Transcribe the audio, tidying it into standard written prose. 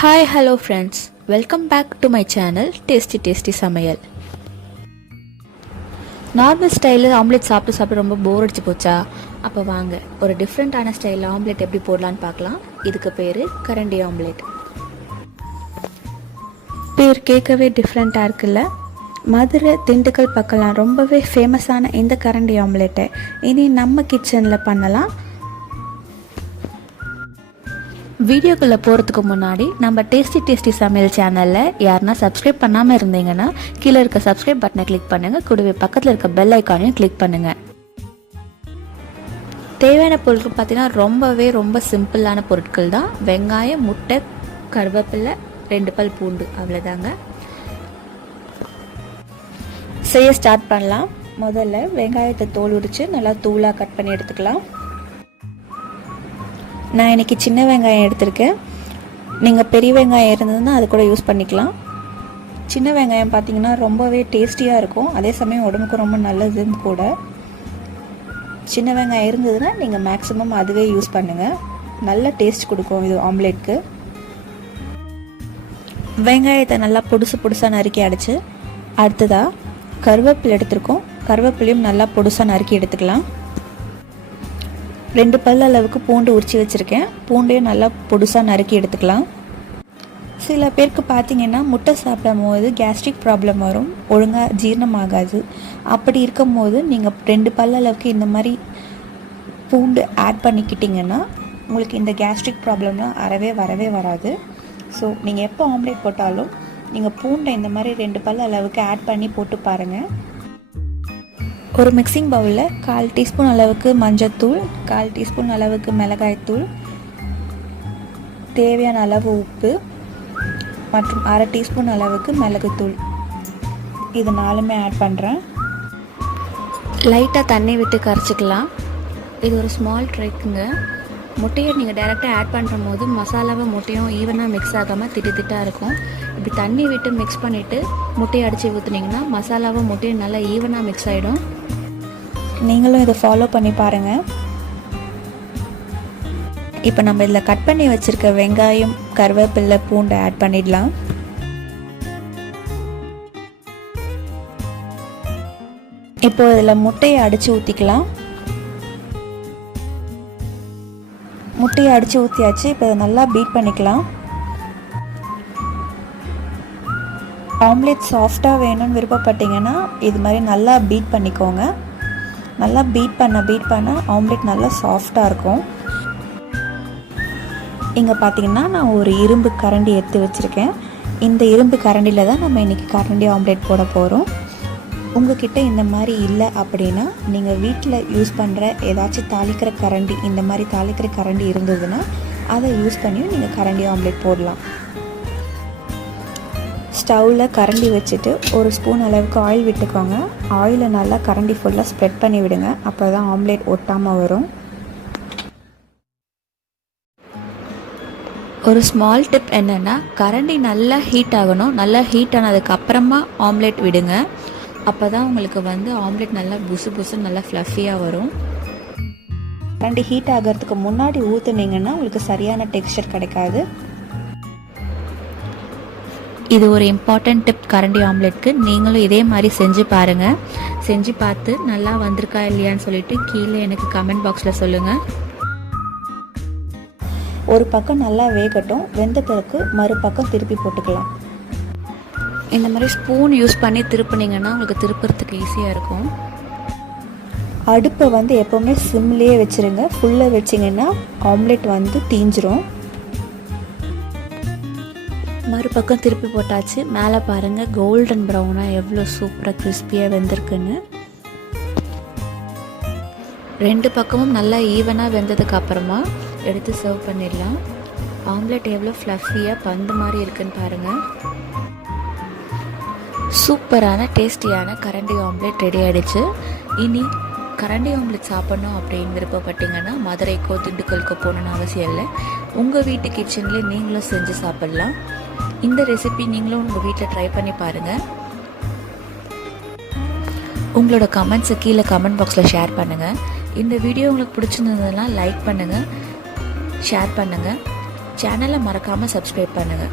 Hi, hello friends. Welcome back to my channel tastytastysamayal. Normal ஸ்டைலில் omelette சாப்பிட்டு ரொம்ப போர் அடிச்சு போச்சா? அப்போ வாங்க ஒரு டிஃப்ரெண்ட்டான ஸ்டைலில் ஆம்லெட் எப்படி போடலான்னு பார்க்கலாம். இதுக்கு பேர் கரண்டி ஆம்லெட். பேர் கேட்கவே டிஃப்ரெண்ட்டாக இருக்குல்ல? மதுரை திண்டுக்கல் பக்கம்லாம் ரொம்பவே ஃபேமஸான இந்த கரண்டி ஆம்லெட்டை இனி நம்ம கிச்சனில் பண்ணலாம். வீடியோக்குள்ளே போகிறதுக்கு முன்னாடி நம்ம டேஸ்டி சமையல் சேனலில் யாருன்னா சப்ஸ்கிரைப் பண்ணாமல் இருந்தீங்கன்னா கீழே இருக்க சப்ஸ்கிரைப் பட்டனை கிளிக் பண்ணுங்கள். கூடவே பக்கத்தில் இருக்க பெல் ஐக்கானையும் கிளிக் பண்ணுங்கள். தேவையான பொருட்கள் பார்த்தீங்கன்னா ரொம்ப சிம்பிளான பொருட்கள் தான். வெங்காயம், முட்டை, கருவேப்பிலை, 2 பல் பூண்டு, அவ்வளோதாங்க. செய்ய ஸ்டார்ட் பண்ணலாம். முதல்ல வெங்காயத்தை தோல் உரித்து நல்லா தூளாக கட் பண்ணி எடுத்துக்கலாம். நான் இன்றைக்கி சின்ன வெங்காயம் எடுத்திருக்கேன். நீங்கள் பெரிய வெங்காயம் இருந்ததுன்னா அது கூட யூஸ் பண்ணிக்கலாம். சின்ன வெங்காயம் பார்த்திங்கன்னா ரொம்பவே டேஸ்டியாக இருக்கும், அதே சமயம் உடம்புக்கு ரொம்ப நல்லதுன்னு கூட. சின்ன வெங்காயம் இருந்ததுன்னா நீங்கள் மேக்ஸிமம் அதுவே யூஸ் பண்ணுங்கள், நல்ல டேஸ்ட் கொடுக்கும் இது ஆம்லேட்க்கு. வெங்காயத்தை நல்லா பொடுசாக நறுக்கி அடித்து அடுத்ததாக கருவேப்பிலை எடுத்துருக்கோம். கருவேப்பிலையும் நல்லா பொடுசாக நறுக்கி எடுத்துக்கலாம். 2 பல் அளவுக்கு பூண்டு உரித்து வச்சுருக்கேன். பூண்டையும் நல்லா பொடுசாக நறுக்கி எடுத்துக்கலாம். சில பேருக்கு பார்த்திங்கன்னா முட்டை சாப்பிடும் போது கேஸ்ட்ரிக் ப்ராப்ளம் வரும், ஒழுங்காக ஜீரணமாகாது. அப்படி இருக்கும் போது நீங்கள் 2 பல் அளவுக்கு இந்த மாதிரி பூண்டு ஆட் பண்ணிக்கிட்டிங்கன்னா உங்களுக்கு இந்த கேஸ்ட்ரிக் ப்ராப்ளம்லாம் வரவே வராது. ஸோ நீங்கள் எப்போ ஆம்லேட் போட்டாலும் நீங்கள் பூண்டை இந்த மாதிரி 2 பல் அளவுக்கு ஆட் பண்ணி போட்டு பாருங்கள். ஒரு மிக்சிங் பவுலில் 1/4 டீஸ்பூன் அளவுக்கு மஞ்சத்தூள், 1/4 டீஸ்பூன் அளவுக்கு மிளகாய்த்தூள், தேவையான அளவு உப்பு மற்றும் 1/2 டீஸ்பூன் அளவுக்கு மிளகுத்தூள், இது 4மே ஆட் பண்ணுறேன். லைட்டாக தண்ணி விட்டு கரைச்சிக்கலாம். இது ஒரு ஸ்மால் ட்ரிக்குங்க. முட்டையை நீங்கள் டைரெக்டாக ஆட் பண்ணுற போது மசாலாவை முட்டையும் ஈவனாக மிக்ஸ் ஆகாமல் திட்டாக இருக்கும். இப்படி தண்ணி விட்டு மிக்ஸ் பண்ணிவிட்டு முட்டையை அடித்து ஊற்றுனீங்கன்னா மசாலாவும் முட்டையும் நல்லா ஈவனாக மிக்ஸ் ஆகிடும். நீங்களும் இதை ஃபாலோ பண்ணி பாருங்கள். இப்போ நம்ம இதில் கட் பண்ணி வச்சுருக்க வெங்காயம், கருவேப்பிலை, பூண்டை ஆட் பண்ணிடலாம். இப்போ இதில் முட்டையை அடித்து ஊற்றிக்கலாம். முட்டையை அடித்து ஊற்றியாச்சு. இப்போ இதை நல்லா பீட் பண்ணிக்கலாம். ஆம்லேட் சாஃப்டாக வேணும்னு விருப்பப்பட்டீங்கன்னா இது மாதிரி நல்லா பீட் பண்ணிக்கோங்க. நல்லா பீட் பண்ண ஆம்லேட் நல்லா சாஃப்டாக இருக்கும். இங்கே பார்த்தீங்கன்னா நான் ஒரு இரும்பு கரண்டி எடுத்து வச்சுருக்கேன். இந்த இரும்பு கரண்டியில் தான் நம்ம இன்றைக்கி கரண்டி ஆம்லேட் போட போகிறோம். உங்ககிட்ட இந்த மாதிரி இல்லை அப்படின்னா நீங்கள் வீட்டில் யூஸ் பண்ணுற ஏதாச்சும் தாளிக்கிற கரண்டி, இந்த மாதிரி தாளிக்கிற கரண்டி இருந்ததுன்னா அதை யூஸ் பண்ணியும் நீங்கள் கரண்டி ஆம்லேட் போடலாம். ஸ்டவ்வில் கரண்டி வச்சுட்டு ஒரு ஸ்பூன் அளவுக்கு ஆயில் விட்டுக்கோங்க. ஆயிலை நல்லா கரண்டி ஃபுல்லாக ஸ்ப்ரெட் பண்ணி விடுங்க, அப்போ தான் ஆம்லேட் ஒட்டாமல் வரும். ஒரு ஸ்மால் டிப் என்னென்னா, கரண்டி நல்லா ஹீட் ஆகணும். நல்லா ஹீட் ஆனதுக்கு அப்புறமா ஆம்லேட் விடுங்க. அப்போ தான் உங்களுக்கு ஆம்லேட் நல்லா புசு நல்லா ஃப்ளஃபியாக வரும். கரண்டி ஹீட் ஆகிறதுக்கு முன்னாடி ஊற்றுனீங்கன்னா உங்களுக்கு சரியான டெக்ஸ்சர் கிடைக்காது. இது ஒரு இம்பார்ட்டன்ட் டிப் கரண்டி ஆம்லேட்க்கு. நீங்களும் இதே மாதிரி செஞ்சு பாருங்கள். செஞ்சு பார்த்து நல்லா வந்திருக்கா இல்லையான்னு சொல்லிட்டு கீழே எனக்கு கமெண்ட் பாக்ஸில் சொல்லுங்கள். ஒரு பக்கம் நல்லா வேகட்டும். வெந்த பிறகு மறுபக்கம் திருப்பி போட்டுக்கலாம். இந்த மாதிரி ஸ்பூன் யூஸ் பண்ணி திருப்பினீங்கன்னா உங்களுக்கு திருப்புறதுக்கு ஈஸியாக இருக்கும். அடுப்பை எப்போவுமே சிம்லேயே வச்சுருங்க. ஃபுல்லாக வச்சிங்கன்னா ஆம்லேட் தீஞ்சிரும். மறுபக்கம் திருப்பி போட்டாச்சு. மேலே பாருங்கள் கோல்டன் ப்ரௌனாக எவ்வளோ சூப்பராக கிறிஸ்பியாக வெந்திருக்குன்னு. 2 பக்கமும் நல்லா ஈவனாக வெந்ததுக்கு அப்புறமா எடுத்து சர்வ் பண்ணிடலாம். ஆம்லேட் எவ்வளோ ஃப்ளஃபியாக பந்து மாதிரி இருக்குன்னு பாருங்கள். சூப்பரான டேஸ்டியான கரண்டி ஆம்லேட் ரெடி ஆகிடுச்சு. இனி கரண்டி ஆம்லேட் சாப்பிட்ணும் அப்படின்னு விருப்பப்பட்டீங்கன்னா மதுரைக்கோ திண்டுக்கலுக்கோ போகணுன்னு அவசியம் இல்லை. உங்கள் வீட்டு கிச்சன்லேயே நீங்களும் செஞ்சு சாப்பிட்லாம். இந்த ரெசிபி நீங்களும் உங்கள் வீட்டில் ட்ரை பண்ணி பாருங்கள். உங்களோட கமெண்ட்ஸை கீழே கமெண்ட் பாக்ஸில் ஷேர் பண்ணுங்கள். இந்த வீடியோ உங்களுக்கு பிடிச்சிருந்ததுன்னா லைக் பண்ணுங்கள், ஷேர் பண்ணுங்கள். சேனலை மறக்காமல் சப்ஸ்கிரைப் பண்ணுங்கள்.